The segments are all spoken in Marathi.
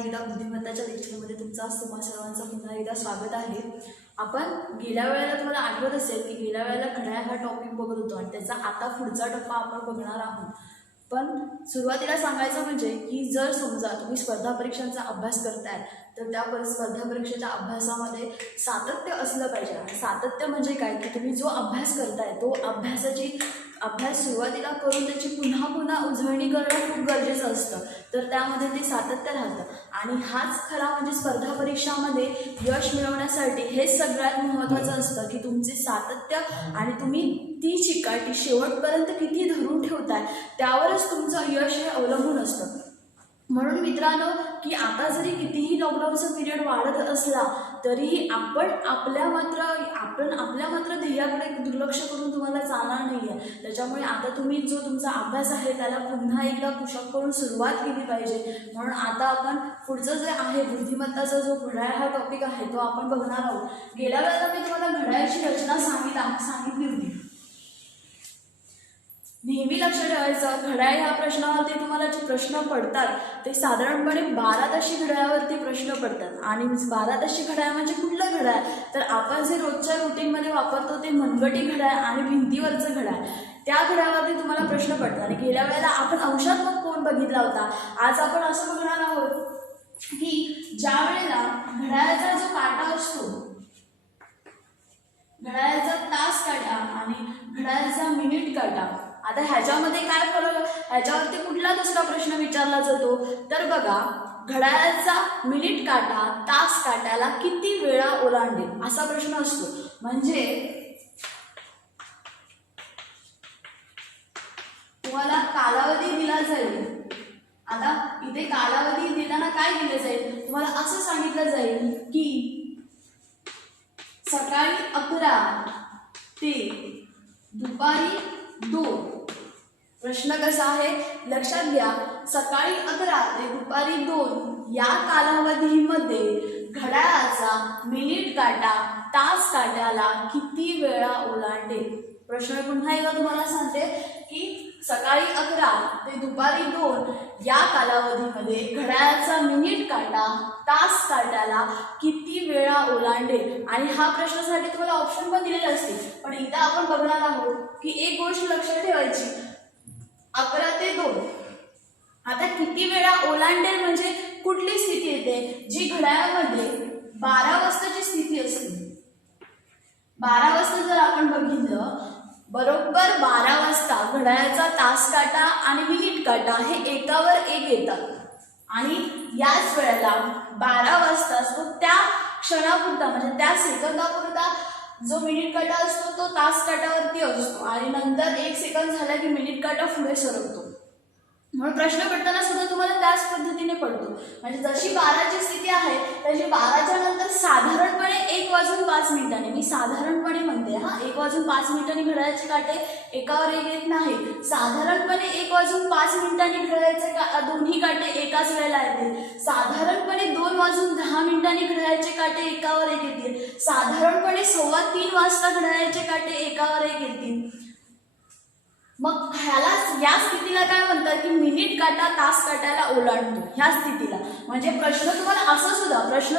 एकदा बुद्धिमत्ताच्या लेक्चरमध्ये तुमचा तुम्हा सर्वांचं पुन्हा एकदा स्वागत आहे. आपण गेल्या वेळेला तुम्हाला आठवत असेल की गेल्या वेळेला घड्याळ हा टॉपिक बघत होतो आणि त्याचा आता पुढचा टप्पा आपण बघणार आहोत. पण सुरुवातीला सांगायचं म्हणजे की जर समजा तुम्ही स्पर्धा परीक्षांचा अभ्यास करताय तर त्या स्पर्धा परीक्षेच्या अभ्यासामध्ये सातत्य असलं पाहिजे. आणि सातत्य म्हणजे काय की तुम्ही जो अभ्यास करताय तो अभ्यास सुरुवातीला करून त्याची पुन्हा पुन्हा उजळणी करणं खूप गरजेचं असतं. तर त्यामध्ये ते सातत्य राहतं आणि हाच खरा म्हणजे स्पर्धा परीक्षामध्ये यश मिळवण्यासाठी हेच सगळ्यात महत्त्वाचं असतं की तुमचे सातत्य आणि तुम्ही ती चिकाटी शेवटपर्यंत किती धरून ठेवताय त्यावरच तुमचं यश हे अवलंबून असतं. म्हणून मित्रांनो की आता जरी कितीही लॉकडाऊनचा पिरियड वाढत असला तरीही आपण आपल्या मात्र ध्येयाकडे दुर्लक्ष करून तुम्हाला चालणार नाही आहे. त्याच्यामुळे आता तुम्ही जो तुमचा अभ्यास आहे त्याला पुन्हा एकदा पुशअप करून सुरुवात केली पाहिजे. म्हणून आता आपण पुढचं जे आहे बुद्धिमत्ताचा जो घड्याळ हा टॉपिक आहे तो आपण बघणार आहोत. गेल्या वेळेला मी तुम्हाला घड्याळाची रचना सांगितली होती. नेहमी लक्ष ठेवायचं घड्याळ ह्या प्रश्नावरती तुम्हाला जे प्रश्न पडतात ते साधारणपणे 12 ताशी घड्याळावरती प्रश्न पडतात. आणि 12 ताशी घड्याळ म्हणजे कुठलं घड्याळ तर आपण जे रोजच्या रुटीनमध्ये वापरतो ते मनगटी घड्याळ आणि भिंतीवरचं घड्याळ त्या घड्याळावरती तुम्हाला प्रश्न पडतात. आणि गेल्या वेळेला आपण अंशात्मक कोन बघितला होता. आज आपण असं बघणार आहोत की ज्या वेळेला घड्याळाचा जो काटा असतो घड्याळाचा तास काटा आणि घड्याळाचा मिनिट काटा आता ह्याच्यामध्ये काय फरक ह्याच्यावरती कुठला दुसरा प्रश्न विचारला जातो तर बघा घड्याळाचा मिनिट काटा तास काट्याला किती वेळा ओलांडेल असा प्रश्न असतो. म्हणजे तुम्हाला कालावधी दिला जाईल. आता इथे कालावधी देताना काय दिलं जाईल तुम्हाला असं सांगितलं जाईल की सकाळी 11 ते दुपारी 2. प्रश्न कसा आहे लक्षात घ्या. सकाळी 11 ते दुपारी 2 या कालावधीमध्ये घड्याळाचा मिनिट काटा तास काट्याला किती वेळा ओलांडेल. प्रश्न पुन्हा एकदा तुम्हाला सांगते की सकाळी 11 ते दुपारी 2 या कालावधीमध्ये घड्याळाचा मिनिट काटा तास काट्याला किती वेळा ओलांडेल. आणि हा प्रश्नासाठी तुम्हाला ऑप्शन पण दिलेले असतील. पण इथं आपण बघणार आहोत की एक गोष्ट लक्षात ठेवायची 11 ते 2 आता किती वेळा ओलांडेल म्हणजे कुठली स्थिती येते जी घड्याळामध्ये 12 वाजताची स्थिती असते. 12 वाजता जर आपण बघितलं बरोबर 12 वाजता घड्याळाचा तास काटा आणि मिनिट काटा हे एकावर एक येतात. आणि याच वेळेला 12 वाजता असतो त्या क्षणापुरता म्हणजे त्या सेकंदापुरता जो मिनिट काटा असतो तो तास काटावरती असतो आणि नंतर 1 सेकंद झाला की मिनिट काटा पुढे सरकतो. म्हणून प्रश्न पडताना सुद्धा तुम्हाला त्याच पद्धतीने पडतो. म्हणजे जशी 12ची स्थिती आहे तशी 12च्या नंतर साधारणपणे 1:05 मी साधारणपणे म्हणते 1:05 घड्याळाचे काटे एकावर एक येत नाही. साधारणपणे 1:05 घड्याळाचे दोन्ही काटे एकाच वेळेला येतील. साधारणपणे 2:10 घड्याळाचे काटे एकावर एक येतील. साधारणपणे 2:15 वाजता घड्याळाचे काटे एकावर एक येतील. मग या स्थितीला काय म्हणतात की मिनिट काटा तास काट्याला ओलांडतो ह्या स्थितीला. म्हणजे प्रश्न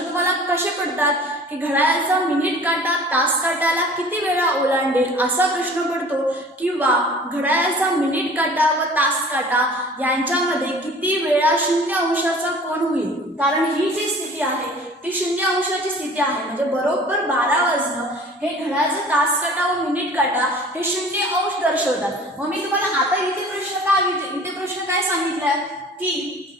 तुम्हाला कसे पडतात की घड्याळाचा मिनिट काटा तास काट्याला किती वेळा ओलांडेल असा प्रश्न पडतो किंवा घड्याळाचा मिनिट काटा व तास काटा यांच्यामध्ये किती वेळा 0 अंशाचा कोन होईल. कारण ही जी स्थिती आहे ती 0 अंशाची स्थिती आहे. म्हणजे बरोबर 12 वाजणं हे घड्याळाचा तास काटा व मिनिट काटा हे 0 अंश दर्शवतात. मग मी तुम्हाला आता इथे प्रश्न काय सांगितलाय की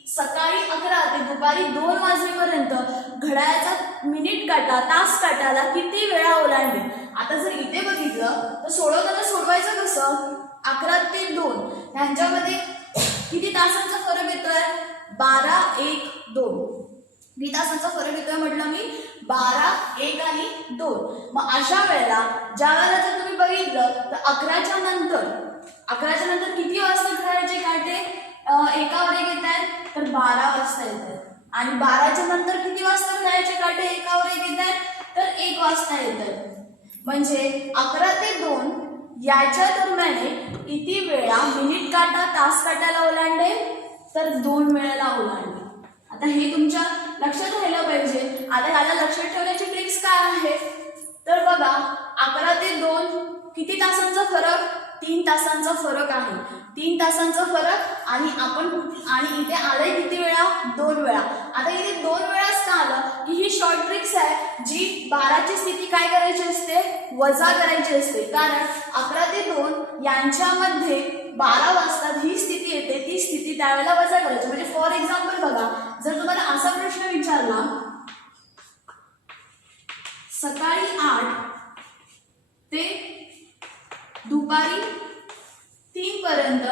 सकाळी 11 ते दुपारी 2 वाजेपर्यंत घड्याळाचा मिनिट काटा तास काट्याला किती वेळा ओलांडेल. आता जर इथे बघितलं तर सोडवायचं कसं 11 ते 2 ह्यांच्यामध्ये किती तासांचा फरक येतोय 12, 1, 2 किती तासांचा फरक येतोय म्हटलं मी 12, 1 आणि 2. मग अशा वेळेला ज्या वेळेला जर तुम्ही बघितलं तर 11च्या नंतर किती वाजता घड्याळाचे काटे एकावर एक येत आहेत तर 12 वाजता येत आहेत. आणि 12च्या नंतर किती वाजता घड्याळाचे काटे एकावर एक येत आहेत तर 1 वाजता येत आहेत. म्हणजे 11 ते 2 याच्या दरम्यान किती वेळा मिनिट काटा तास काट्याला ओलांडेल तर 2 वेळेला ओलांडेल. आता हे तुमच्या लक्षात राहिलं पाहिजे. आता ह्याला लक्षात ठेवण्याची ट्रिक्स काय आहे तर बघा 11 ते 2 किती तासांचा फरक, 3 तासांचा फरक आहे. 3 तासांचा फरक आणि इथे आलंय किती वेळा, 2 वेळा. आता इथे 2 वेळाच का आलं की ही शॉर्ट ट्रिक्स आहे जी 12ची स्थिती काय करायची असते, वजा करायची असते. कारण 11 ते 2 यांच्यामध्ये 12 वाजता ही स्थिती येते, ती स्थिती त्यावेळेला वजा करायची. म्हणजे फॉर एक्झाम्पल बघा, जर तुम्हाला असा प्रश्न विचारला सकाळी 8 ते दुपारी 3 पर्यंत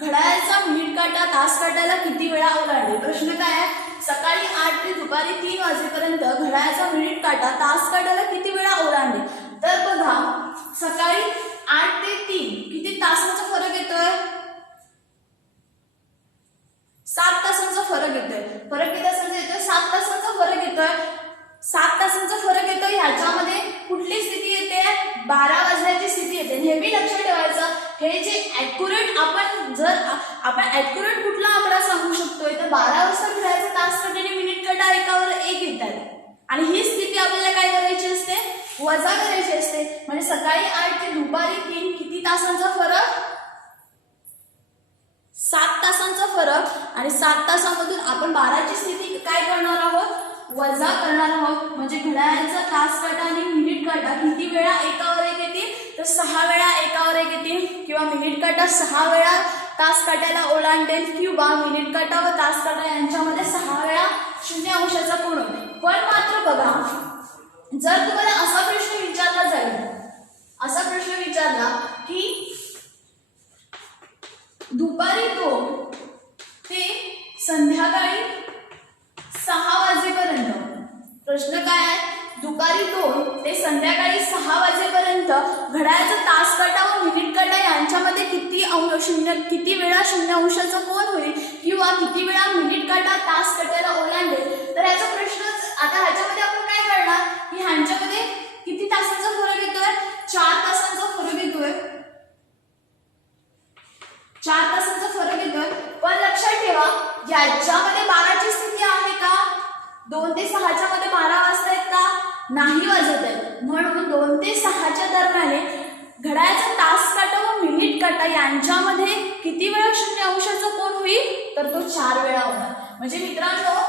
घड्याळाचा मिनिट काटा तास काट्याला किती वेळा ओलांडे. प्रश्न काय आहे, सकाळी 8 ते दुपारी 3 वाजेपर्यंत घड्याळाचा मिनिट काटा तास काट्याला किती वेळा ओलांडे. तर बघा सकाळी 8 ते 3 किती तासांचा फरक येतोय, 7 तासांचा फरक येतोय. फरक किती तासांचा येतोय, 7 तासांचा फरक येतोय. 7 तासांचा फरक येतोय. ह्याच्यामध्ये कुठली स्थिती येते, 12 वाजण्याची स्थिती येते. नेहमी लक्षात ठेवायचं हे जे ऍक्युरेट आपण ऍक्युरेट कुठला आकडा सांगू शकतोय तर 12 वाजता घड्याळाचा तास काटा आणि मिनिट काटा एकावर एक येतात आणि ही स्थिती आपल्याला काय करायची असते, वजा करायची असते. म्हणजे सकाळी 8 ते दुपारी 3 किती तासांचा फरक, 7 तासांचा फरक. आणि 7 तासामधून आपण 12ची स्थिती काय करणार आहोत, वजा करणार आहोत. म्हणजे घड्याळाचा तास काटा आणि मिनिट काटा किती वेळा एकावर एक येतील तर 6 वेळा एकावर एक येतील. किंवा मिनिट काटा 6 वेळा तास काट्याला ओलांडेल किंवा मिनिट काटा व तास काटा यांच्यामध्ये 6 वेळा 0 अंशाचा कोन होईल. पण मात्र बघा जर तुम्हाला असा प्रश्न विचारला की दुपारी 2 ते संध्याकाळी 6 वाजेपर्यंत, प्रश्न काय आहे, दुपारी 2 ते संध्याकाळी 6 वाजेपर्यंत घड्याळाचा तास काटा व मिनिट काटा यांच्यामध्ये किती वेळा 0 अंशाचा कोन होईल किंवा किती वेळा मिनिट काटा तास काट्याला ओलांडेल. तर याचा प्रश्न आता ह्याच्यामध्ये आपण काय करणार की ह्यांच्यामध्ये किती तासांचा फरक येतोय, 4 तासांचा फरक येतोय. 4 तासांचा फरक येतोय. पण लक्षात ठेवा याच्यामध्ये 12ची स्थिती आहे का, 2 ते 6च्या मध्ये 12 वाजता आहेत का, नाही वाजत आहेत. म्हणून 2 ते 6च्या दरम्यान घड्याळाचा तास काटा व मिनिट काटा यांच्यामध्ये किती वेळा 0 अंशाचा कोन होईल तर तो 4 वेळा होणार. म्हणजे मित्रांनो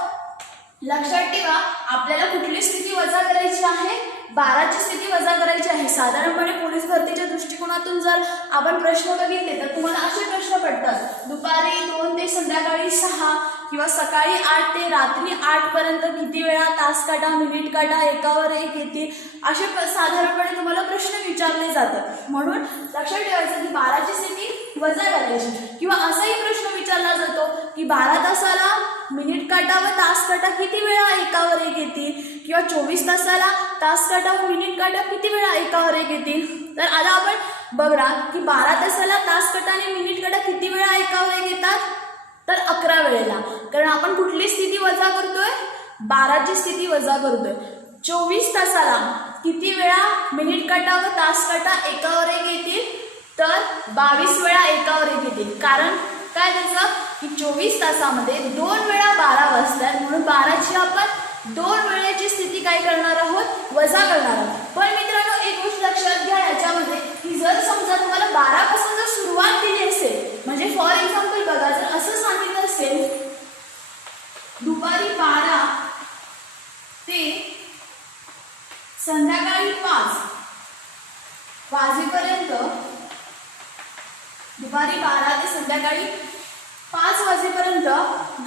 लक्षात ठेवा आपल्याला कुठली स्थिती वजा करायची आहे, 12ची स्थिती वजा करायची आहे. साधारणपणे पोलीस भरतीच्या दृष्टिकोनातून जर आपण प्रश्न बघितले तर तुम्हाला असे प्रश्न पडतात दुपारी 2 ते संध्याकाळी 6 किंवा सकाळी 8 ते रात्री 8 पर्यंत किती वेळा तास काटा मिनिट काटा एकावर एक येतील, असे साधारणपणे तुम्हाला प्रश्न विचारले जातात. म्हणून लक्षात ठेवायचं की 12ची स्थिती वजा करायची. किंवा असाही प्रश्न विचारला जातो की 12 तासाला मिनिट काटा व तास काटा किती वेळा एकावर एक येतील किंवा 24 तासाला तास काटा व मिनिट काटा किती वेळा एकावर एक येतील. तर आता आपण बघा की 12 तासाला तास काटा आणि मिनिट काटा किती वेळा एकावर एक येतात तर 11 वेळेला. कारण आपण कुठली स्थिती वजा करतोय, 12ची स्थिती वजा करतोय. 24 तासाला किती वेळा मिनिट काटा व तास काटा एकावर एक येतील तर 22 वेळा एकावर एक येतील. कारण काय त्याचं की 24 तासामध्ये 2 वेळा 12 वाजतात म्हणून 12ची आपण 2 वेळेची स्थिती काय करणार आहोत, वजा करणार आहोत. पण मित्रांनो एक गोष्ट लक्षात घ्या याच्यामध्ये की जर समजा तुम्हाला 12 पासून जर सुरुवात दिली असेल, म्हणजे फॉर एक्झाम्पल बघा जर असं सांगितलं असेल दुपारी 12 ते संध्याकाळी 5 वाजेपर्यंत, दुपारी 12 ते संध्याकाळी 5 वाजेपर्यंत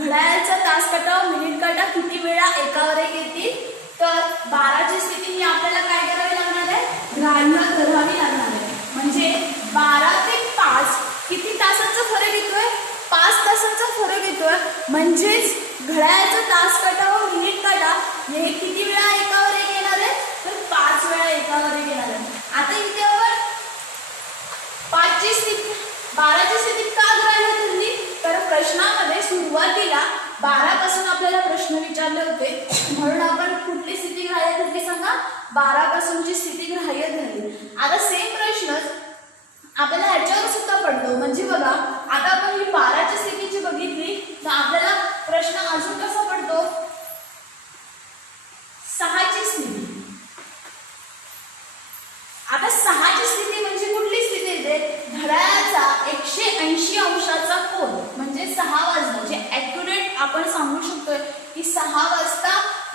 घड्याळाचा तास काटा मिनिट काटा किती वेळा एकावर एक येतील तर 12ची स्थिती ही आपल्याला काय करावी लागणार आहे, ग्राह्य धरावी लागणार आहे. म्हणजे 12 ते 5 किती तासांचा फरक येतोय, 5 तासांचा फरक येतोय. म्हणजेच घड्याळाचा तास काटा व मिनिट काटा हे किती वेळा एकावर एक येणार आहे तर 5 वेळा एकावर एक येणार आहे. आता इथे आपण 5ची स्थिती 12ची स्थिती का ग्राह्य धरली तर प्रश्नामध्ये सुरुवातीला 12 पासून आपल्याला प्रश्न विचारले होते म्हणून आपण कुठली स्थिती ग्राह्य धरली सांगा, 12 पासूनची स्थिती ग्राह्य धरली. आता सेम प्रश्न आपल्याला ह्याच्यावर सुद्धा पडतो. म्हणजे बघा आता आपण ही 12ची स्थितीची बघितली तर आपल्याला प्रश्न अजून कसा पडतो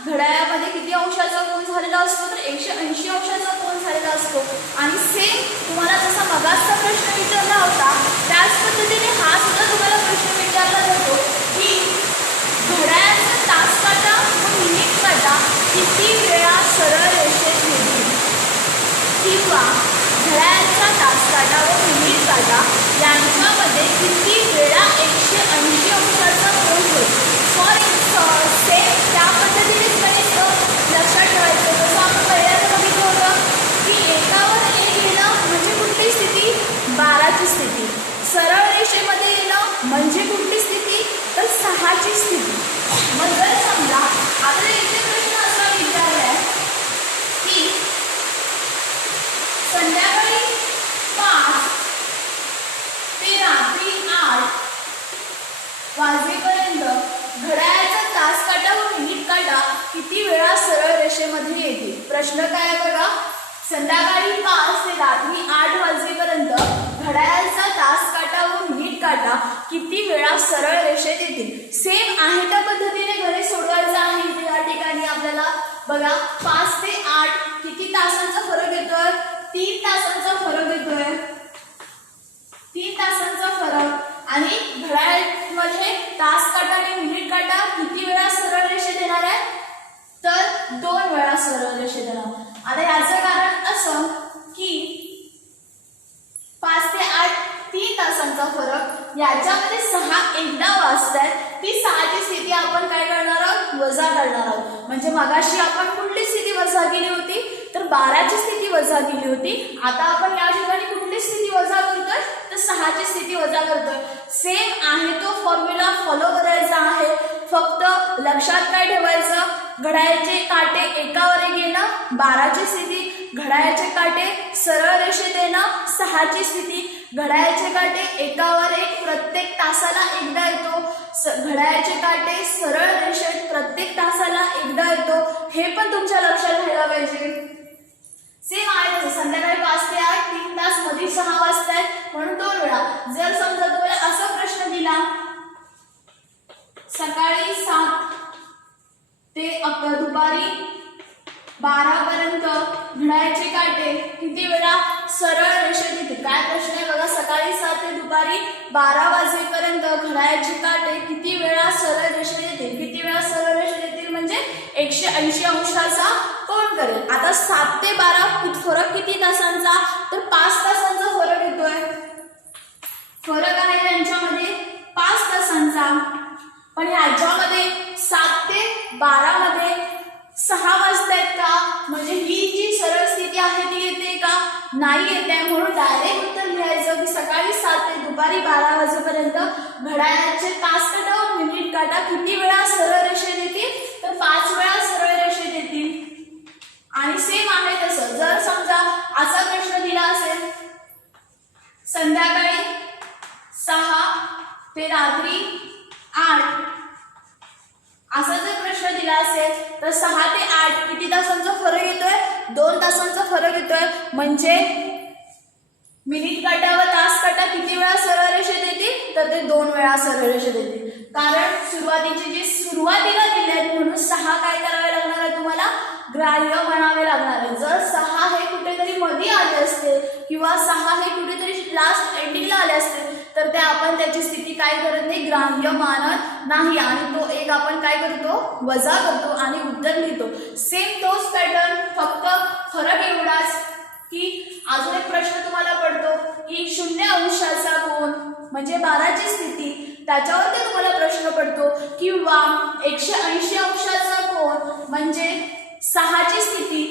घड्याळामध्ये किती अंशाचा कोन झालेला असतो, तर 180 अंशाचा कोन झालेला असतो. आणि सेम तुम्हाला जसा मगाचा प्रश्न विचारला होता त्याच पद्धतीने हा सुद्धा तुम्हाला प्रश्न विचारला जातो की घड्याळाचा तास काटा व मिनिट काटा किती वेळा सरळ रेषेत येतील, किंवा घड्याळाचा तास काटा व मिनिट काटा यांच्यामध्ये किती वेळा 180 अंशाचा कोन होईल. सेम त्या पद्धतीनेच गणित लक्षात ठेवायचं. जसं आपण पहिल्यांदा बघितलं होतं की एकावर एक येणं म्हणजे कुठली स्थिती, 12ची स्थिती. सरळ रेषेमध्ये येणं म्हणजे कुठली स्थिती, तर 6ची स्थिती. मग जर समजा आता इथे प्रश्न असा विचारलाय की संध्याकाळी 5 ते रात्री 8 वाजेपर्यंत घड्याळाचा तास काटा व मिनिट काटा किती वेळा सरळ रेषेमध्ये येतील. प्रश्न काय आहे बघा, संध्याकाळी 5 ते रात्री 8 वाजेपर्यंत घड्याळाचा तास काटा व मिनिट काटा किती वेळा सरळ रेषेत येतील. सेम आहे त्या पद्धतीने गणित सोडवायचं आहे. या ठिकाणी आपल्याला बघा 5 ते 8 किती तासांचा फरक येतोय, 3 तासांचा फरक येतोय. 3 तासांचा फरक. आणि घड्याळामध्ये तास काटा आणि मिनिट काटा किती वेळा सरळ रेषेत येणार आहे, तर 2 वेळा सरळ रेषेत येणार. आता याचं कारण असं की 5 ते 8 3 तासांचा फरक, याच्यामध्ये 6 एकदा वाजतायत. ती 6ची स्थिती आपण काय करणार आहोत, वजा करणार आहोत. म्हणजे मगाशी आपण कुठली स्थिती वजा केली होती, तर 12ची स्थिती वजा केली होती. आता आपण या ठिकाणी कुठली स्थिती वजा करतोय, तर 6ची स्थिती वजा करतोय. सेम आहे तो फॉर्म्युला फॉलो करायचा आहे. फक्त लक्षात काय ठेवायचं, घड्याळाचे काटे एकावर एक येणं 12ची स्थिती, घड्याळाचे काटे सरळ रेषेत येणं 6ची स्थिती, घड्याळाचे काटे एकावर एक प्रत्येक तासाला एकदा येतो, घड्याळाचे काटे सरळ रेषेत प्रत्येक तासाला एकदा येतो. हे पण तुमच्या लक्षात राहायला पाहिजे. सेम आहे संध्याकाळी 5 ते 8 3 तास मध्ये 6 वाजतायत म्हणून 2 वेळा. जर समजा तुम्हाला असा प्रश्न दिला सकाळी 7 ते दुपारी 12 पर्यंत घड्याळाचे काटे किती वेळा सरळ रेषेत येतील. काय प्रश्न आहे बघा, सकाळी 7 ते दुपारी 12 वाजेपर्यंत घड्याळाचे काटे किती वेळा सरळ रेषेत येतील. किती वेळा सरळ रेषेत येतील म्हणजे 180 अंशाचा कोन करेल. आता 7 ते 12 फरक किती तासांचा, तर 5 तासांचा फरक येतोय. फरक आहे त्यांच्यामध्ये 5 तासांचा. पण ह्याच्यामध्ये 7 ते 12 मध्ये 6 वाजतायत का, म्हणजे ही जी सरळ स्थिती आहे ती येते का, नाही येते. म्हणून डायरेक्ट उत्तर लिहायचं की सकाळी 7 ते दुपारी 12 वाजेपर्यंत घड्याळाचे तास काटा व मिनिट काटा किती वेळा सरळ रेषेत येतील, तर 5 वेळा सरळ रेषेत येतील. आणि सेम आहे तसं जर समजा असा प्रश्न दिला असेल संध्याकाळी 6 ते रात्री 8 असा जर प्रश्न दिला असेल तर 6 ते 8 किती तासांचा फरक येतोय, 2 तासांचा फरक येतोय. म्हणजे मिनिट काटा व तास काटा किती वेळा सरळ रेषेत येतील, तर ते 2 वेळा सरळ रेषेत येतील. कारण सुरुवातीचे जे सुरुवातीला दिले आहेत म्हणून 6 काय करावे लागणार आहे तुम्हाला, ग्राह्य म्हणावे लागणार आहे. जर 6 हे कुठेतरी मध्ये आले असते किंवा 6 हे कुठेतरी लास्ट एंडिंगला आले असते तर ते आपण त्याची स्थिती काय करत नाही, ग्राह्य मानत नाही. आणि तो एक आपण काय करतो, वजा करतो आणि उत्तर लिहितो. सेम तोच पॅटर्न, फक्त फरक एवढाच की अजून एक प्रश्न तुम्हाला पडतो की 0 अंशाचा कोन म्हणजे 12ची स्थिती, त्याच्यावरती तुम्हाला प्रश्न पडतो. किंवा 180 अंशाचा कोन म्हणजे 6ची स्थिती,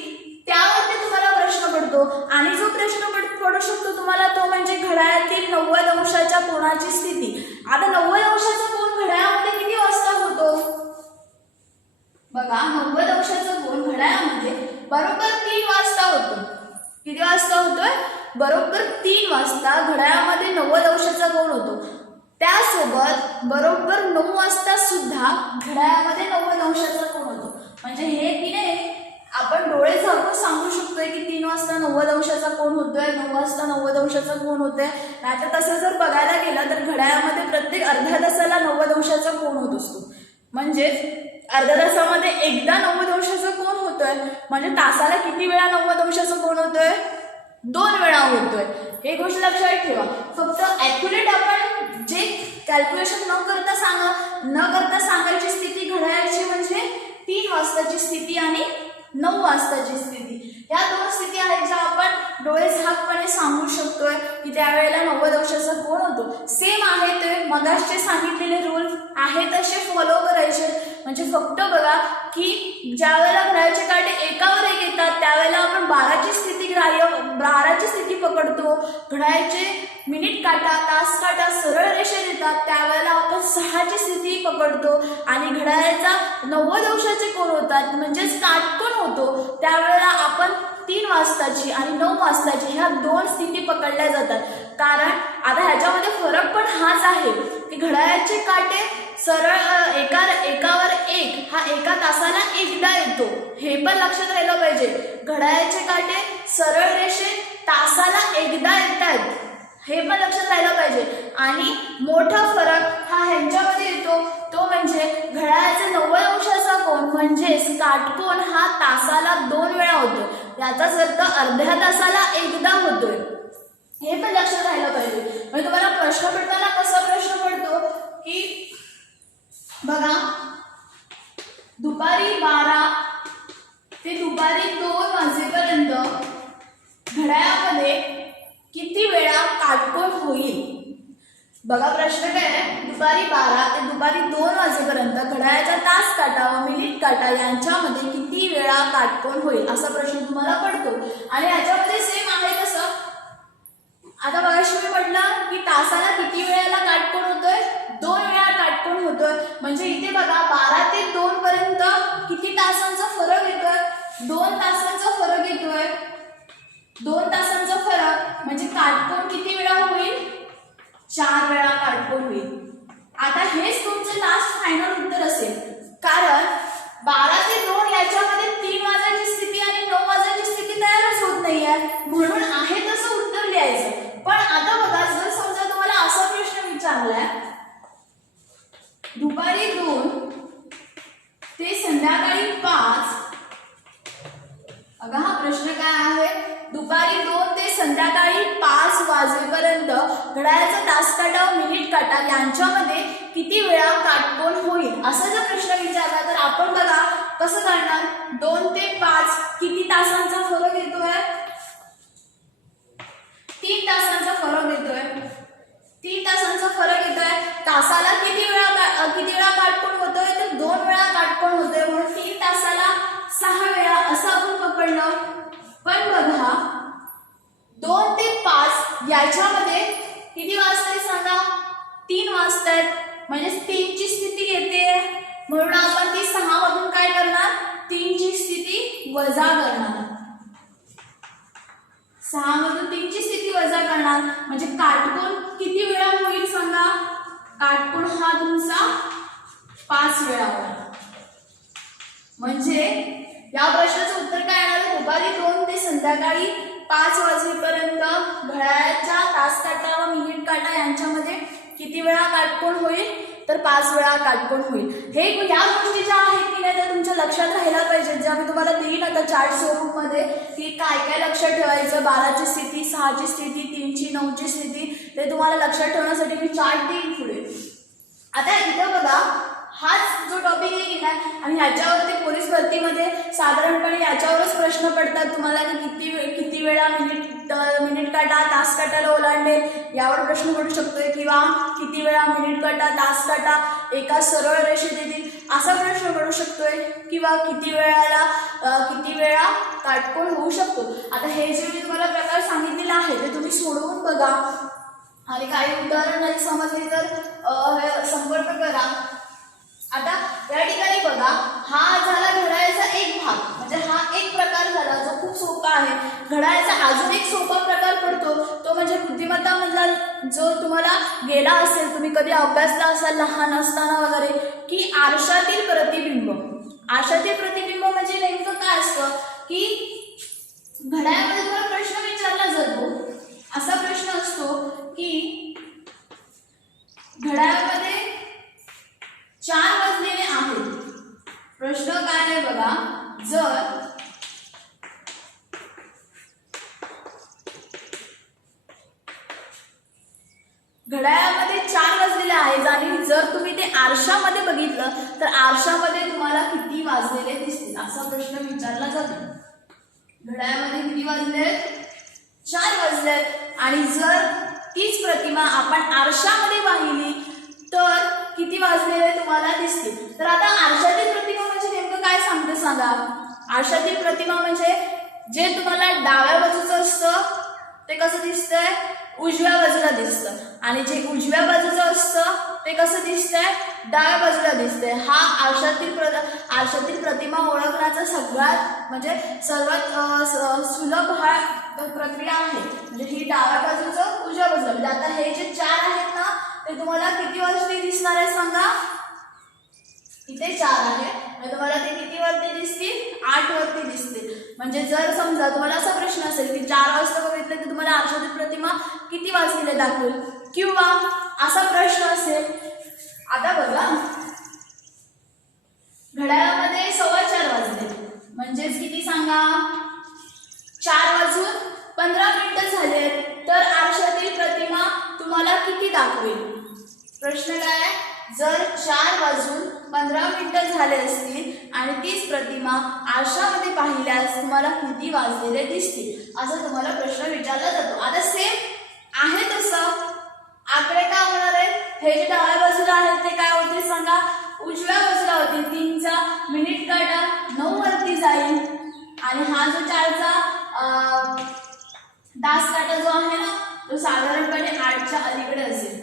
त्यावरती तुम्हाला प्रश्न पडतो. आणि जो प्रश्न पडू शकतो तुम्हाला तो म्हणजे घड्याळातील 90 अंशाच्या कोनाची स्थिती. आता 90 अंशाचा कोन घड्याळामध्ये किती वाजता होतो बघा, 90 अंशाचा कोन घड्याळामध्ये बरोबर 3 वाजता होतो. किती वाजता होतोय, बरोबर 3 वाजता घड्याळामध्ये 90 अंशाचा कोन होतो. त्यासोबत बरोबर 9 वाजता सुद्धा घड्याळामध्ये 90 अंशाचा कोन होतो. म्हणजे हे की नाही आपण डोळे झाकून सांगू शकतोय की 3 वाजता 90 अंशाचा कोन होतोय, 9 वाजता 90 अंशाचा कोन होतोय. नाहीतर तसं जर बघायला गेलं तर घड्याळामध्ये प्रत्येक अर्ध्या तासाला 90 अंशाचा कोन होत असतो. म्हणजे अर्ध्या तासामध्ये एकदा 90 होतोय म्हणजे तासाला किती वेळा 90 अंशाचा कोन होतोय 2 वेळा होतोय. हे गोष्ट लक्षात ठेवा. फक्त ॲक्युरेट आपण जे कॅल्क्युलेशन न करता सांगायची स्थिती घड्याळाची म्हणजे 3 वाजताची स्थिती आणि 9 वाजताची स्थिती. या दोन स्थिती आहेत ज्या आपण डोळे झाकपणे सांगू शकतोय की त्यावेळेला 90 अंशाचा कोन होतो. सेम आहे ते मगाशचे सांगितलेले रूल आहे तसे फॉलो करायचे. म्हणजे फक्त बघा की ज्या वेळेला घड्याळाचे काटे एकावर एक येतात त्यावेळेला आपण 12ची स्थिती पकडतो. घड्याळाचे मिनिट काटा तास काटा सरळ रेषेत येतात त्यावेळेला आपण 6ची स्थिती पकडतो. आणि घड्याळाचा 90 अंशाचे कोन होतात म्हणजेच काटकोन होतो त्यावेळेला आपण 3 वाजताची आणि 9 वाजताची ह्या दोन स्थिती पकडल्या जातात. कारण आता ह्याच्यामध्ये फरक पण हाच आहे की घड्याळाचे काटे सरळ एकावर एक हा एका तासाला एकदा येतो. हे पण लक्षात राहिलं पाहिजे. घड्याळाचे काटे सरळ रेषेत तासाला एकदा येतात हे पण लक्षात राहिलं पाहिजे. आणि मोठा फरक हा ह्यांच्यामध्ये येतो तो म्हणजे घड्याळाचा 90 अंशाचा कोन म्हणजेच काटकोन हा तासाला 2 वेळा होतो. याचाच अर्थ अर्ध्या तासाला एकदा होतोय. हे पण लक्षात राहिलं पाहिजे. म्हणजे तुम्हाला प्रश्न पडताना कसा प्रश्न पडतो की बघा दुपारी 12 ते दुपारी 2 वाजेपर्यंत घड्याळामध्ये किती वेळा काटकोन होईल. बघा प्रश्न काय आहे दुपारी 12 ते दुपारी 2 वाजेपर्यंत घड्याळाचा तास काटा व मिनिट काटा यांच्यामध्ये किती वेळा काटकोन होईल असा प्रश्न तुम्हाला पडतो. आणि याच्यामध्ये सेम आहे कसं आता बघाशी मी म्हटलं की तासाला किती वेळेला काटकोन होतोय 2 वेळा काटकोन होतोय. म्हणजे इथे बघा 12 ते 2 पर्यंत किती तासांचा फरक येतोय 2 तासांचा फरक येतोय. 2 तासांचा फरक म्हणजे काटकोन किती वेळा होईल 4 वेळा काटकोन होईल. आता हेच तुमचं लास्ट फायनल उत्तर असेल. कारण 12 ते 2 याच्यामध्ये 3 वाजायची स्थिती आणि 9 वाजायची स्थिती तयारच होत नाहीये म्हणून आहे तसं उत्तर लिहायचं. पण आता बघा जर समजा तुम्हाला असा प्रश्न विचारलाय दुपारी 2 ते संध्याकाळी 5 बघा हा प्रश्न काय आहे दुपारी 2 ते संध्याकाळी 5 वाजेपर्यंत घड्याळाचा तास काटा व मिनिट काटा यांच्यामध्ये किती वेळा काटकोन होईल असा जर प्रश्न विचारला तर आपण बघा कसं करणार 2 ते 5 किती तासांचा फरक येतोय 3 तासांचा फरक येतोय. 3 तासांचा फरक येतोय. तासाला किती वेळा काटकोन होतोय तर 2 वेळा काटकोन होतोय म्हणून 3 तासाला 6 वेळा असं आपण पकडलं. पण बघा 2 ते 5 याच्यामध्ये किती वाजताय सांगा 3 वाजतायत म्हणजे 3 ची स्थिती येते म्हणून आपण ती 6 मधून काय करणार 3 ची स्थिती वजा करणार. 6 मधून 3 ची स्थिती वजा करणार म्हणजे काटकोन किती वेळा होईल सांगा काटकोन हा तुमचा 5 वेळा होईल. म्हणजे या प्रश्नाचं उत्तर काय येणार दुपारी 2 ते संध्याकाळी 5 वाजेपर्यंत घड्याळाच्या तास काटा व मिनिट काटा यांच्यामध्ये किती वेळा काटकोन होईल तर 5 वेळा काटकोन होईल. हे या गोष्टी ज्या आहेत की नाही त्या तुमच्या लक्षात राहायला पाहिजेत. ज्या मी तुम्हाला देईन आता चार्ट स्वरूपमध्ये की काय काय लक्षात ठेवायचं 12ची स्थिती 6ची स्थिती 3ची 9ची स्थिती ते तुम्हाला लक्षात ठेवण्यासाठी मी चार्ट देईन पुढे. आता इथं बघा हाच जो टॉपिक आहे की नाही आणि ह्याच्यावरती पोलीस भरतीमध्ये साधारणपणे याच्यावरच प्रश्न पडतात तुम्हाला की किती वेळा मिनिट काटा तास काटाला ओलांडेल यावर प्रश्न पडू शकतोय किंवा किती वेळा मिनिट काटा तास काटा एका सरळ रेषेत येतील असा प्रश्न पडू शकतोय किंवा किती वेळा काटकोन होऊ शकतो. आता हे जे मी तुम्हाला प्रकार सांगितलेला आहे ते तुम्ही सोडवून बघा आणि काही उदाहरण नाही समजली तर संपर्क करा. आता या ठिकाणी बघा हा झाला घड्याळाचा एक भाग म्हणजे हा एक प्रकार झाला जो खूप सोपा आहे. घड्याळाचा अजून एक सोपा प्रकार पडतो तो म्हणजे बुद्धिमत्ता मधला जो तुम्हाला गेला असेल तुम्ही कधी अभ्यासला असाल लहान असताना वगैरे की आरशातील प्रतिबिंब. आरशातील प्रतिबिंब म्हणजे नेमकं काय असतं की घड्याळामध्ये तुम्हाला प्रश्न विचारला जातो असा प्रश्न असतो की घड्याळामध्ये 4 वाजलेले आहेत. प्रश्न काय आहे बघा जर आरशामध्ये बघितलं तर आरशामध्ये तुम्हाला किती वाजलेले दिसतील असा प्रश्न विचारला जातो. घड्याळामध्ये किती वाजले? 4 वाजलेत. आणि जर तीच प्रतिमा आपण आरशामध्ये पाहिली तर किती वाजलेले तुम्हाला दिसतील. तर आता आरशातील प्रतिमा म्हणजे नेमकं काय सांगते सांगा. आरशातील प्रतिमा म्हणजे जे तुम्हाला डाव्या बाजूचं असतं ते कसं दिसतंय? उजव्या बाजूला दिसतं. आणि जे उजव्या बाजूचं असतं ते कसं दिसतंय? डाव्या बाजूला दिसतंय. हा आरशातील प्रतिमा ओळखण्याचा सगळ्यात म्हणजे सर्वात सुलभ हा प्रक्रिया आहे. म्हणजे ही डाव्या बाजूचं उजव्या बाजूला. म्हणजे आता हे जे 4 आहेत ना ते तुम्हाला किती वरती दिसणार आहे सांगा. इथे 4 आहे म्हणजे तुम्हाला ते किती वरती दिसतील? 8 वरती दिसतील. म्हणजे जर समजा तुम्हाला असा प्रश्न असेल की 4 वाजता बघितलं तर तुम्हाला आरशातील प्रतिमा किती वाजलेले दाखवेल, किंवा असा प्रश्न असेल आता बघा घड्याळामध्ये 4:15 वाजले म्हणजेच किती सांगा? 4:15 झालेत. तर आरशातील प्रतिमा तुम्हाला किती दाखवेल? प्रश्न काय आहे? जर 4:15 झाले असतील आणि तीच प्रतिमा आरशामध्ये पाहिल्यास तुम्हाला किती वाजलेले दिसतील असा तुम्हाला प्रश्न विचारला जातो. आता सेम आहे तसं आकडे काय होणार आहेत? हे जे डाव्या बाजूला आहेत ते काय होते सांगा? उजव्या बाजूला होते. 3चा मिनिट काटा 9 वरती जाईल आणि हा जो 4चा तास काटा जो आहे ना तो साधारणपणे 8च्या अलीकडे असेल.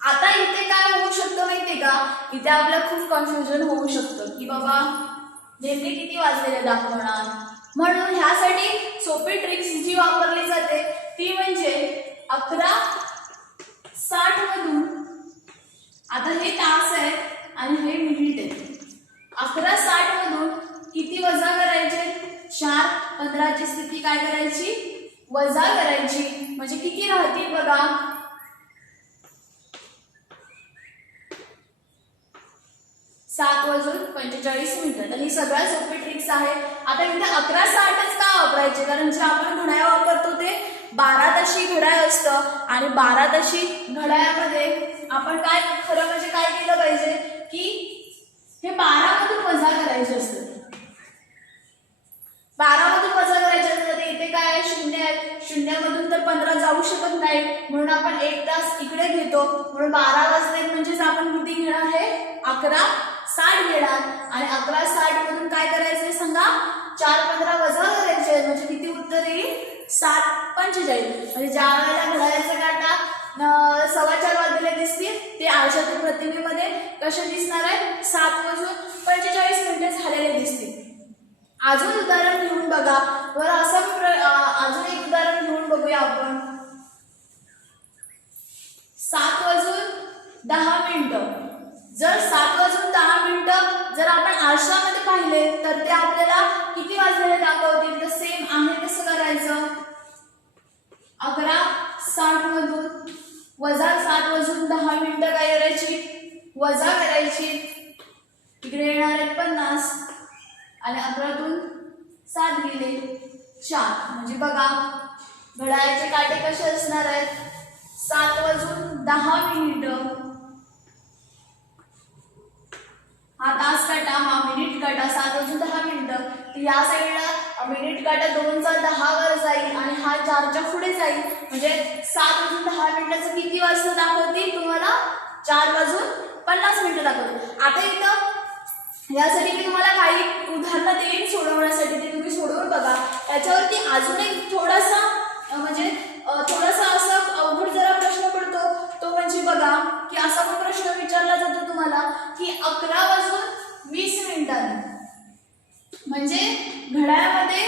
आता इथे काय होऊ शकतं माहितीये का? इथे आपल्याला खूप कन्फ्युजन होऊ शकतं की बाबा नेमके किती वाजलेले दाखवणार. म्हणून ह्यासाठी सोपी ट्रिक्स जी वापरली जाते ती म्हणजे 11:60 मधून, आता हे तास आहेत आणि हे मिनिट आहेत, 11:60 मधून किती वजा करायचे? 4:15ची स्थिती काय करायची? वजा करायची. म्हणजे किती राहतील बघा? 7:45. तर ही सगळ्यात सोपी ट्रिक्स आहे. आता इथे 11:60च का वापरायचे? कारण जे आपण घड्याळ वापरतो ते 12 ताशी घड्याळ असतं आणि 12 ताशी घड्याळामध्ये आपण काय खरं म्हणजे काय केलं पाहिजे की हे 12 मधून वजा करायचे असतं. 12 मधून वजा करायचे असतं. इथे काय आहे? 0 आहे. 0 मधून तर 15 जाऊ शकत नाही म्हणून आपण 1 तास इकडे घेतो. म्हणून 12 वाजले म्हणजेच आपण किती घेणार? हे 11:60 घेणार. आणि 11:60 मधून काय करायचंय सांगा? 4:15 वजा करायचे म्हणजे किती उत्तर येईल? 7:45. म्हणजे ज्या वेळेला घड्याळाचा काटा 4:15 वाजलेले दिसतील ते आरशातील प्रतिमेमध्ये कसे दिसणार आहे? 7:45 झालेले दिसतील. अजून उदाहरण घेऊन बघा. बरं अजून एक उदाहरण घेऊन बघूया आपण. 7:10. जर 7:10 जर आपण आरशामध्ये पाहिले तर ते आपल्याला किती वाजलेले दाखवतील? तर सेम आहे कसं करायचं? 11:60 मधून वजा 7:10 काय करायची? वजा करायची. इकडे येणार आहेत 50 आणि 11तून 7 गेले 4. म्हणजे बघा घड्याळाचे काटे कसे असणार आहेत? 7:10. हा तास काटा, हा मिनिट काटा, 7:10. तर या साईडला मिनिट काटा 2चा 10 वर जाईल आणि हा 4च्या पुढे जाईल. म्हणजे 7:10 किती वाजता दाखवतील तुम्हाला? 4:50 दाखवतील. आता इथं यासाठी मी तुम्हाला काही उदाहरणं देईन सोडवण्यासाठी, ते तुम्ही सोडवून बघा. याच्यावरती अजून एक थोडासा असं अवघड जरा प्रश्न पडतो. तो म्हणजे बघा की असा पण प्रश्न विचारला जातो तुम्हाला की 11:20 म्हणजे घड्याळामध्ये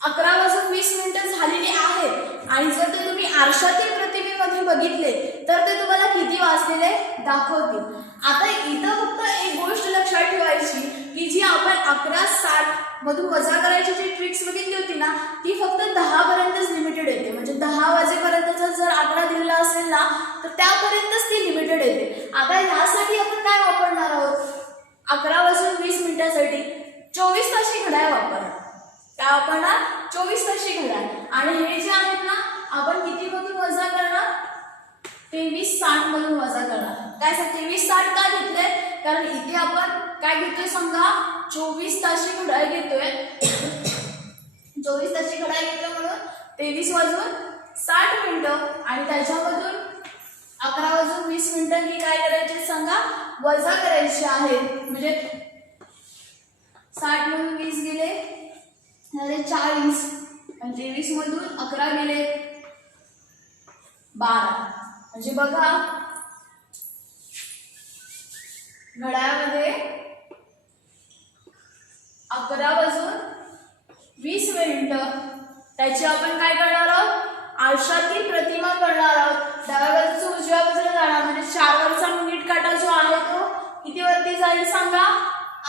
11:20 झालेली आहेत आणि जर ते तुम्ही आरशातील प्रतिमेमध्ये बघितले तर ते तुम्हाला किती वाजलेले दाखवतील. आता इथं फक्त एक गोष्ट लक्षात ठेवायची की जी आपण 11:60 मधून वजा करायची जी ट्रिक्स बघितली होती ना ती फक्त 10 पर्यंतच लिमिटेड येते. म्हणजे 10 वाजेपर्यंतचा जर आकडा दिलेला असेल ना तर त्यापर्यंतच ती लिमिटेड येते. आता यासाठी आपण काय वापरणार आहोत? 11:20 24 ताशी घड्याळ वापरणार. काय वापरणार? 24 ताशी घड्याळ. आणि हे जे आहेत ना आपण किती मधून वजा करणार? 23:60 मधून वजा करणार. काय 23:60 का घेतले? कारण इथे आपण काय घेतोय सांगा, 24 ताशी घड्याळ घेतोय. 24 ताशी घड्याळ घेतोय म्हणून 23:60 आणि त्याच्यामधून 11:20 ही काय करायचे सांगा, वजा करायची आहे. म्हणजे 60 मधून 20 गेले झाले 40 आणि 23 मधून 11 गेले 12. म्हणजे बघा घड्याळामध्ये 11:20 त्याची आपण काय करणार आहोत, आरशातील प्रतिमा करणार आहोत. डाव्या बाजूचा उजव्या बाजूला जाणार म्हणजे 4 वरचा मिनिट काटा जो आहे तो किती वरती जाईल सांगा,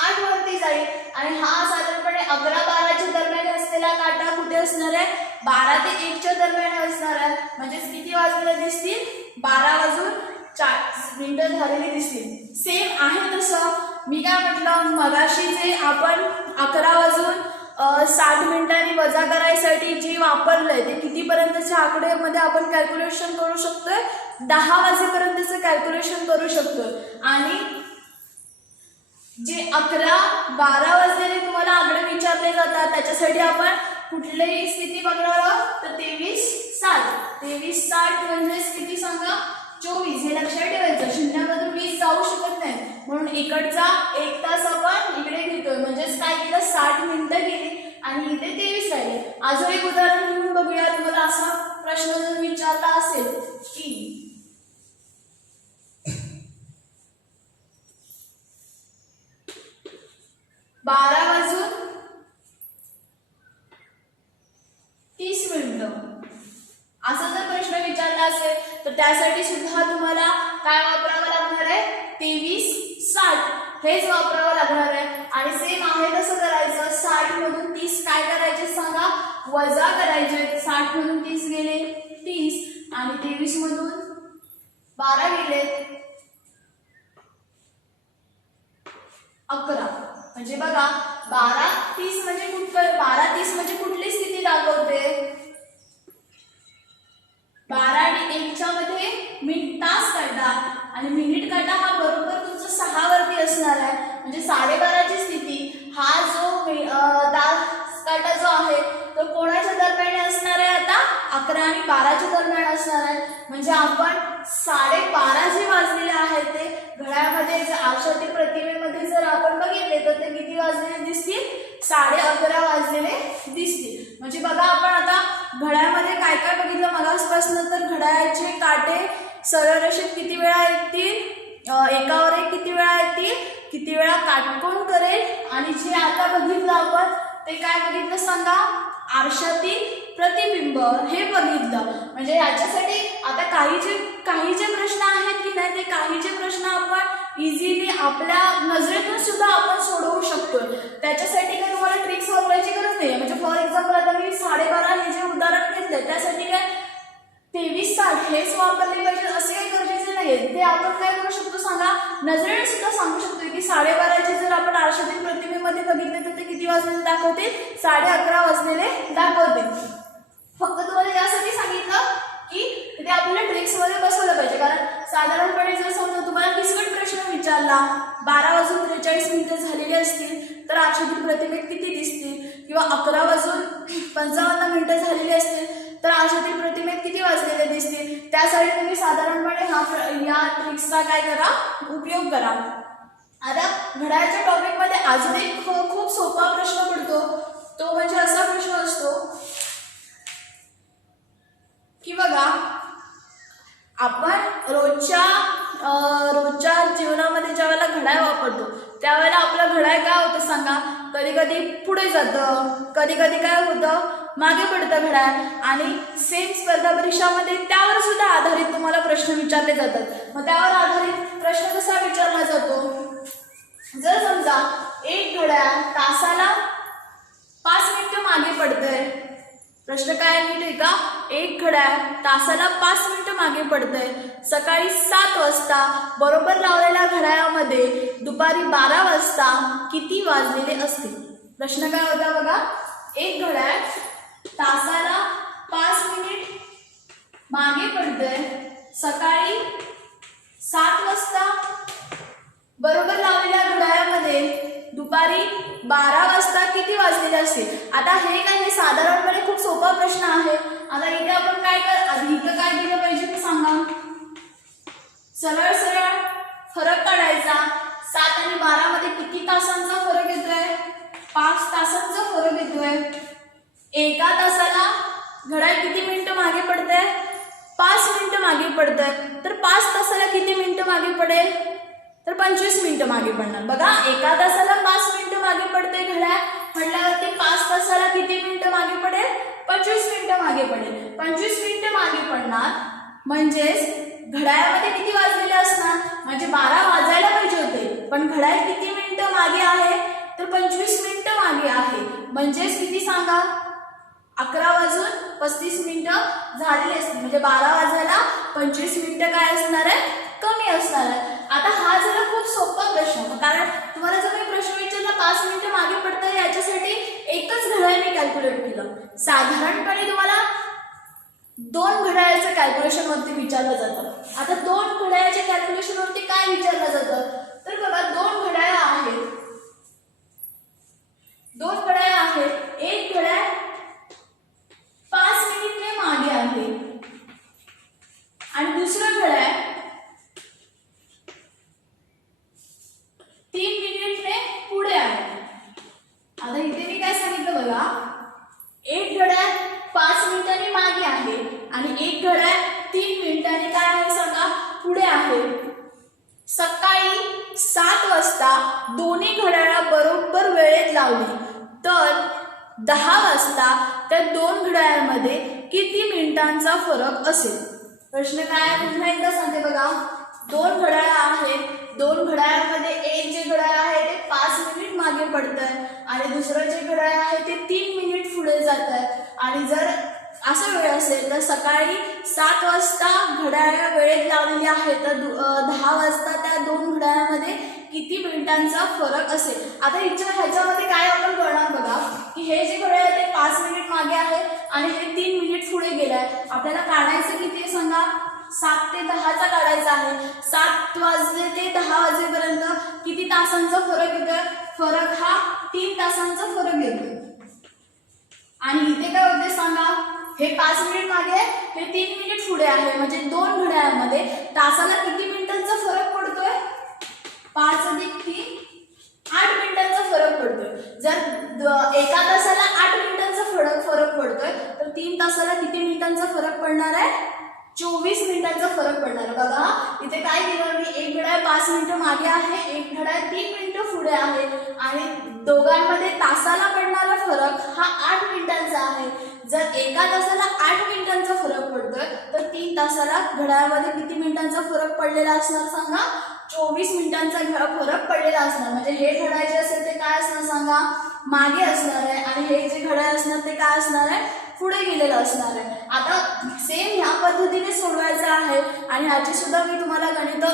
8 वरती जाईल. आणि हा साधारणपणे 11-12च्या दरम्यान असलेला काटा कुठे असणार आहे, 12 ते 1च्या दरम्यान असणार आहे. म्हणजे किती वाजलेले दिसतील, 12:04 झालेली दिसतील. सेम आहे तसं मी काय म्हटलं मगाशी जे आपण 11:60 वजा करायसाठी जे वापरलंय ते कितीपर्यंतच्या आकड्यामध्ये आपण कॅल्क्युलेशन करू शकतोय, 10 वाजेपर्यंतचं कॅल्क्युलेशन करू शकतोय. आणि जे 11-12 वाजलेले तुम्हाला आकडे विचारले जातात त्याच्यासाठी आपण कुठलीही स्थिती बघणार आहोत तर 23:60 म्हणजेच किती सांगा, 24. हे लक्षात ठेवायचं, शून्यामधून 20 जाऊ शकत नाही म्हणून इकडचा 1 तास आपण इकडे घेतोय. म्हणजेच काय केलं, 60 मिनिटं गेली आणि इथे 23 राहिले. अजून एक उदाहरण घेऊन बघूया. तुम्हाला असा प्रश्न जर विचारला असेल की 12:30 असा जर प्रश्न विचारला असेल तर त्यासाठी सुद्धा तुम्हाला काय वापरावं लागणार आहे, 23:60 हेच वापरावं लागणार आहे. आणि सेम आहे तसं करायचं, 60 मधून 30 काय करायचे सांगा, वजा करायचे. 60 मधून 30 गेले 30 आणि 23 मधून 12 गेले 11. म्हणजे बघा 12:30 म्हणजे 12:30 म्हणजे कुठली स्थिती दाखवते, 12 आणि 1च्या मध्ये तास काढा आणि मिनिट काढा हा बरोबर तुमचा 6 वरती असणार आहे. म्हणजे 12:30ची स्थिती हा जो तास काटा जो आहे तो कोणाच्या दरम्यान असणार आहे, आता 11 आणि 12च्या दरम्यान असणार आहे. म्हणजे आपण 12:30 जे वाजलेले आहेत ते घड्याळामध्ये जे आरशातील प्रतिमेमध्ये जर आपण बघितले तर ते किती वाजलेले दिसतील, 11:30 वाजलेले दिसतील. म्हणजे बघा आपण आता घड्याळामध्ये काय काय बघितलं मगासपासून, तर घड्याळाचे काटे सरळ रेषेत किती वेळा येतील, एकावर एक किती वेळा येतील, किती वेळा काटकोन करेल. आणि जे आता बघितलं आपण ते काय बघितलं सांगा, आरशातील प्रतिबिंब हे बघितलं. म्हणजे याच्यासाठी आता काही जे प्रश्न आहेत की नाही ते काहीचे प्रश्न आपण इझिली आपल्या नजरेतून सुद्धा आपण सोडवू शकतो. त्याच्यासाठी काय तुम्हाला ट्रिक्स वापरायची गरज नाही. म्हणजे फॉर एक्झाम्पल आता मी 12:30 हे जे उदाहरण घेतलंय त्यासाठी काय 23:60 हेच वापरले पाहिजे असे काही गरजेचे नाहीये. ते आपण काय करू शकतो सांगा, नजरेने सुद्धा सांगू शकतो की 12:30चे जर आपण आरशातील प्रतिमेमध्ये बघितले तर ते किती वाजलेले दाखवतील, 11:30 वाजलेले दाखवतील. फक्त तुम्हाला यासाठी सांगितलं की ते आपल्याला ट्रिक्स मध्ये बसवलं पाहिजे. कारण साधारणपणे जर समजा तुम्हाला किसकट प्रश्न विचारला, 12:43 झालेले असतील तर आरशातील प्रतिमेत किती दिसतील, किंवा 11:55 झालेले असतील तर आरशातील प्रतिमेत किती वाजलेले दिसतील, त्यासाठी तुम्ही साधारणपणे या ट्रिक्सचा काय करा, उपयोग करा. आता घड्याळाच्या टॉपिक मध्ये अजून एक खूप सोपा प्रश्न पडतो. तो म्हणजे असा प्रश्न असतो की बघा आपण रोजच्या जीवनामध्ये ज्या वेळेला घड्याळ वापरतो त्यावेळेला आपलं घड्याळ काय होतं सांगा, कधी कधी पुढे जातं, कधी कधी काय होतं मागे पडतं घड्याळ. आणि सेम स्पर्धा परीक्षामध्ये त्यावर सुद्धा आधारित तुम्हाला प्रश्न विचारले जातात. मग त्यावर आधारित प्रश्न कसा विचारला जातो, जर समजा एक घड्याळ तासाला 5 मिनिटं मागे पडतंय, प्रश्न काय नीट आहे का, एक घड्याळ तासाला 5 मिनिटं मागे पडतंय, सकाळी 7 वाजता बरोबर लावलेल्या घड्याळामध्ये दुपारी 12 वाजता किती वाजलेले असतील. प्रश्न काय होता बघा, एक घड्याळ तासाला 5 मिनिट मागे पडतंय, सकाळी 7 वाजता बरोबर लावलेल्या घड्याळामध्ये दुपारी 12 वाजता किती वाजलेले असतील. आता हे काय, हे साधारणपणे खूप सोपा प्रश्न आहे. आता इथे आपण काय आधी इथं काय दिलं पाहिजे ते सांगा. सरळ सरळ फरक काढायचा. 7 आणि 12 मध्ये किती तासांचा फरक येतोय? 5 तासांचा फरक येतोय. एका तासाला घड्याळ किती मिनिटं मागे पडते? 5 मिनिटं मागे पडते. तर 5 तासाला किती मिनिटं मागे पडेल? तर 25 मिनिटं मागे पडणार. बघा, एका तासाला 5 मिनिटं मागे पडते घड्याळ म्हटल्यावरती 5 तासाला किती मिनिटं मागे पडेल? 25 मिनिटं मागे पडेल. 25 मिनिटं मागे पडणार म्हणजेच घड्याळामध्ये किती वाजलेले असणार? म्हणजे 12 वाजायला पाहिजे होते, पण घड्याळ किती मिनिटं मागे आहे? तर 25 मिनिटं मागे आहे. म्हणजेच किती सांगा? 11 वाजून 35 मिनिटं झालेली असतील. म्हणजे 12 वाजायला 25 मिनिटं काय असणार आहे? कमी असणार आहे. आता हा जरा खूप सोपा प्रश्न, कारण तुम्हाला जर मी प्रश्न विचारला 5 मिनिटं मागे पडतं याच्यासाठी एकच घड्याळ मी कॅल्क्युलेट केलं. साधारणपणे तुम्हाला 2 घड्याळाचं कॅल्क्युलेशन वरती विचारलं जातं. आता 2 घड्याळाच्या कॅल्क्युलेशन वरती काय विचारलं जातं? तर बघा, 2 घड्याळ आहेत. 2 घड्याळ आहेत. एक घड्याळ 5 मिनिटने मागे आहे आणि दुसरं घड्याळ 3 मिनिटने पुढे आहे. आता इथे मी काय सांगितलं बघा, एक घड्याळ 5 मिनिटांनी मागे आहे आणि एक घड्याळ 3 मिनिटांनी काय आहे सांगा? पुढे आहे. सकाळी 7 वाजता दोन्ही घड्याळा बरोबर वेळेत लावली तर 10 वाजता त्या 2 घड्याळामध्ये किती मिनिटांचा फरक असेल? प्रश्न काय पुन्हा एकदा सांगते बघा. 2 घड्याळ आहेत. 2 घड्याळामध्ये एक जे घड्याळ आहे ते 5 मिनिट मागे पडतंय आणि दुसरं जे घड्याळ आहे ते 3 मिनिट पुढे जात आहे. आणि जर असा वेळ असेल तर सकाळी 7 वाजता घड्याळ वेळेत लावलेली आहे तर 10 वाजता त्या 2 घड्याळामध्ये किती मिनिटांचा फरक असेल? आता ह्याच्यामध्ये काय आपण करणार बघा, की हे जे घड्याळ आहे ते 5 मिनिट मागे आहे आणि हे 3 मिनिट पुढे गेले आहे. आपल्याला काढायचं किती सांगा? 7 ते 10चा काढायचा आहे. 7 वाजले ते 10 वाजेपर्यंत किती तासांचा फरक येतोय? फरक हा 3 तासांचा फरक येतोय. आणि इथे काय होते सांगा? हे 5 मिनिट मागे, हे 3 मिनिट पुढे आहे. म्हणजे 2 घड्याळामध्ये तासाला किती मिनिटांचा फरक पडतोय? 5 अधिक 3 8 मिनिटांचा फरक पडतोय. जर एका तासाला 8 मिनिटांचा फरक पडतोय तर 3 तासाला किती मिनिटांचा फरक पडणार आहे? 24 मिनिटांचा फरक पडणार. बघा, इथे काय केलं मी, एक घड्याळ 5 मिनिटं मागे आहे, एक घड्याळ 3 मिनिटं पुढे आहे आणि दोघांमध्ये तासाला पडणारा फरक हा 8 मिनिटांचा आहे. जर एका तासाला 8 मिनिटांचा फरक पडतोय तर 3 तासाला घड्याळामध्ये किती मिनिटांचा फरक पडलेला असणार सांगा? 24 मिनिटांचा फरक पडलेला असणार. म्हणजे हे घड्याळ जे असेल ते काय असणार सांगा? मागे असणार आहे आणि हे जे घड्याळ असणार ते काय असणार आहे? पुढे गेलेलं असणार आहे. आता सेम ह्या पद्धतीने सोडवायचं आहे आणि ह्याची सुद्धा मी तुम्हाला गणित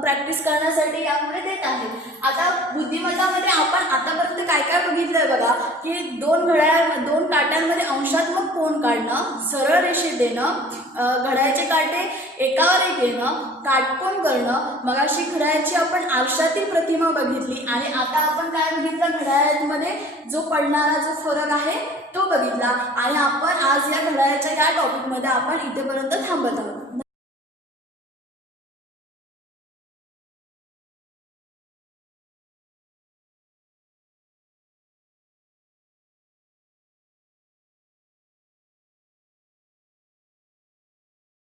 प्रॅक्टिस करण्यासाठी यापुढे देत आहे. आता बुद्धिमत्तामध्ये आपण आतापर्यंत काय काय बघितलंय बघा, की 2 काट्यांमध्ये अंशात्मक कोन काढणं, सरळ रेषेत देणं, घड्याळाचे काटे एकावर एक येणं, काटकोन करणं, मगाशी घड्याळाची आपण आरशातील प्रतिमा बघितली आणि आता आपण काय बघितलं? घड्याळामध्ये जो पडणारा जो फरक आहे तो बघितला आणि आपण आज या घड्याळाच्या या टॉपिकमध्ये आपण इथेपर्यंत थांबत आहोत.